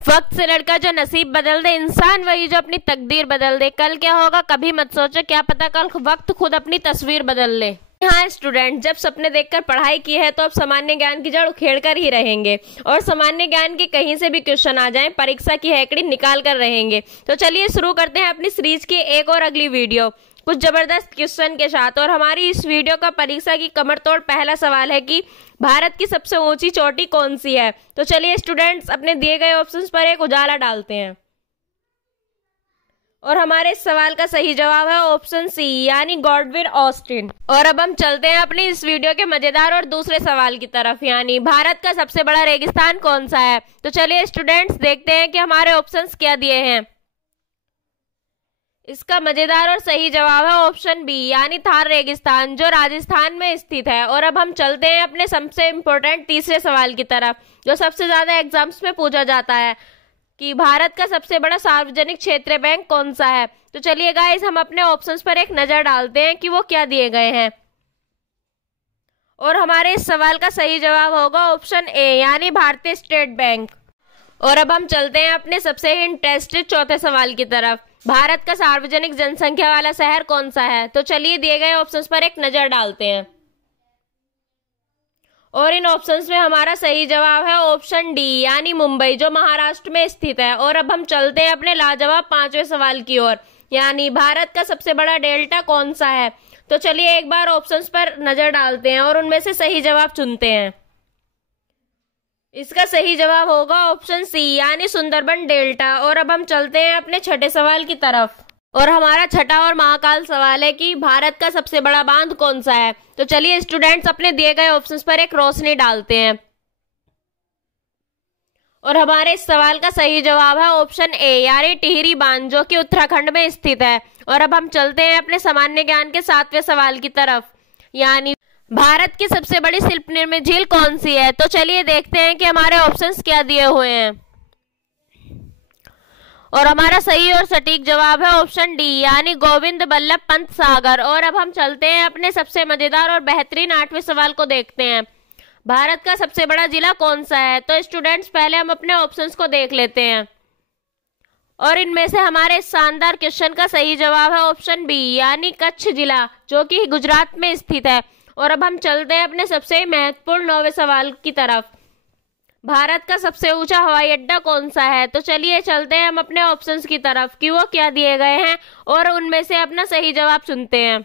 वक्त से लड़का जो नसीब बदल दे, इंसान वही जो अपनी तकदीर बदल दे। कल क्या होगा कभी मत सोचो, क्या पता कल वक्त खुद अपनी तस्वीर बदल ले। हाँ स्टूडेंट, जब सपने देखकर पढ़ाई की है तो अब सामान्य ज्ञान की जड़ उखेड़ कर ही रहेंगे और सामान्य ज्ञान के कहीं से भी क्वेश्चन आ जाएं, परीक्षा की हैकड़ी निकाल कर रहेंगे। तो चलिए शुरू करते हैं अपनी सीरीज की एक और अगली वीडियो कुछ जबरदस्त क्वेश्चन के साथ। और हमारी इस वीडियो का परीक्षा की कमर तोड़ पहला सवाल है कि भारत की सबसे ऊंची चोटी कौन सी है। तो चलिए स्टूडेंट्स अपने दिए गए ऑप्शंस पर एक उजाला डालते हैं और हमारे इस सवाल का सही जवाब है ऑप्शन सी यानी गॉडविन ऑस्टिन। और अब हम चलते हैं अपनी इस वीडियो के मजेदार और दूसरे सवाल की तरफ, यानी भारत का सबसे बड़ा रेगिस्तान कौन सा है। तो चलिए स्टूडेंट्स देखते हैं कि हमारे ऑप्शंस क्या दिए हैं। इसका मजेदार और सही जवाब है ऑप्शन बी यानी थार रेगिस्तान, जो राजस्थान में स्थित है। और अब हम चलते हैं अपने सबसे इम्पोर्टेंट तीसरे सवाल की तरफ, जो सबसे ज्यादा एग्जाम्स में पूछा जाता है कि भारत का सबसे बड़ा सार्वजनिक क्षेत्र बैंक कौन सा है। तो चलिए गाइस हम अपने ऑप्शंस पर एक नजर डालते हैं कि वो क्या दिए गए हैं। और हमारे इस सवाल का सही जवाब होगा ऑप्शन ए यानी भारतीय स्टेट बैंक। और अब हम चलते हैं अपने सबसे इंटरेस्टेड चौथे सवाल की तरफ, भारत का सार्वजनिक जनसंख्या वाला शहर कौन सा है। तो चलिए दिए गए ऑप्शंस पर एक नजर डालते हैं और इन ऑप्शंस में हमारा सही जवाब है ऑप्शन डी यानी मुंबई, जो महाराष्ट्र में स्थित है। और अब हम चलते हैं अपने लाजवाब पांचवें सवाल की ओर, यानी भारत का सबसे बड़ा डेल्टा कौन सा है। तो चलिए एक बार ऑप्शंस पर नजर डालते हैं और उनमें से सही जवाब चुनते हैं। इसका सही जवाब होगा ऑप्शन सी यानी सुंदरबन डेल्टा। और अब हम चलते हैं अपने छठे सवाल की तरफ और हमारा छठा और महाकाल सवाल है कि भारत का सबसे बड़ा बांध कौन सा है। तो चलिए स्टूडेंट्स अपने दिए गए ऑप्शंस पर एक रोशनी डालते हैं और हमारे इस सवाल का सही जवाब है ऑप्शन ए यानी टिहरी बांध, जो कि उत्तराखंड में स्थित है। और अब हम चलते हैं अपने सामान्य ज्ञान के सातवें सवाल की तरफ, यानी भारत की सबसे बड़ी शिल्प निर्मित झील कौन सी है। तो चलिए देखते हैं कि हमारे ऑप्शंस क्या दिए हुए हैं। और हमारा सही और सटीक जवाब है ऑप्शन डी यानी गोविंद बल्लभ पंत सागर। और अब हम चलते हैं अपने सबसे मजेदार और बेहतरीन आठवें सवाल को देखते हैं, भारत का सबसे बड़ा जिला कौन सा है। तो स्टूडेंट्स पहले हम अपने ऑप्शंस को देख लेते हैं और इनमें से हमारे इस शानदार क्वेश्चन का सही जवाब है ऑप्शन बी यानी कच्छ जिला, जो कि गुजरात में स्थित है। और अब हम चलते हैं अपने सबसे महत्वपूर्ण 9वें सवाल की तरफ, भारत का सबसे ऊंचा हवाई अड्डा कौन सा है। तो चलिए चलते हैं हम अपने ऑप्शंस की तरफ कि वो क्या दिए गए हैं और उनमें से अपना सही जवाब चुनते हैं।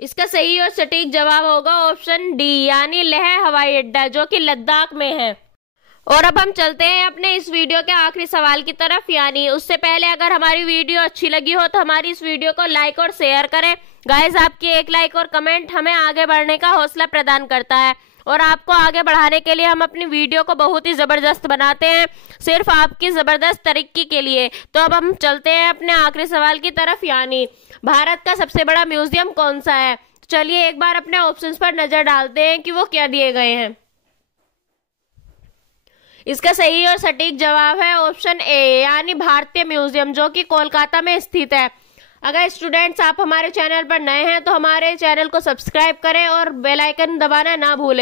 इसका सही और सटीक जवाब होगा ऑप्शन डी यानी लेह हवाई अड्डा, जो कि लद्दाख में है। और अब हम चलते हैं अपने इस वीडियो के आखिरी सवाल की तरफ, यानी उससे पहले अगर हमारी वीडियो अच्छी लगी हो तो हमारी इस वीडियो को लाइक और शेयर करें। गाइस आपकी एक लाइक और कमेंट हमें आगे बढ़ने का हौसला प्रदान करता है और आपको आगे बढ़ाने के लिए हम अपनी वीडियो को बहुत ही जबरदस्त बनाते हैं, सिर्फ आपकी जबरदस्त तरक्की के लिए। तो अब हम चलते हैं अपने आखिरी सवाल की तरफ, यानी भारत का सबसे बड़ा म्यूजियम कौन सा है। चलिए एक बार अपने ऑप्शंस पर नजर डालते हैं कि वो क्या दिए गए हैं। इसका सही और सटीक जवाब है ऑप्शन ए यानी भारतीय म्यूजियम, जो कि कोलकाता में स्थित है। अगर स्टूडेंट्स आप हमारे चैनल पर नए हैं तो हमारे चैनल को सब्सक्राइब करें और बेल आइकन दबाना ना भूलें।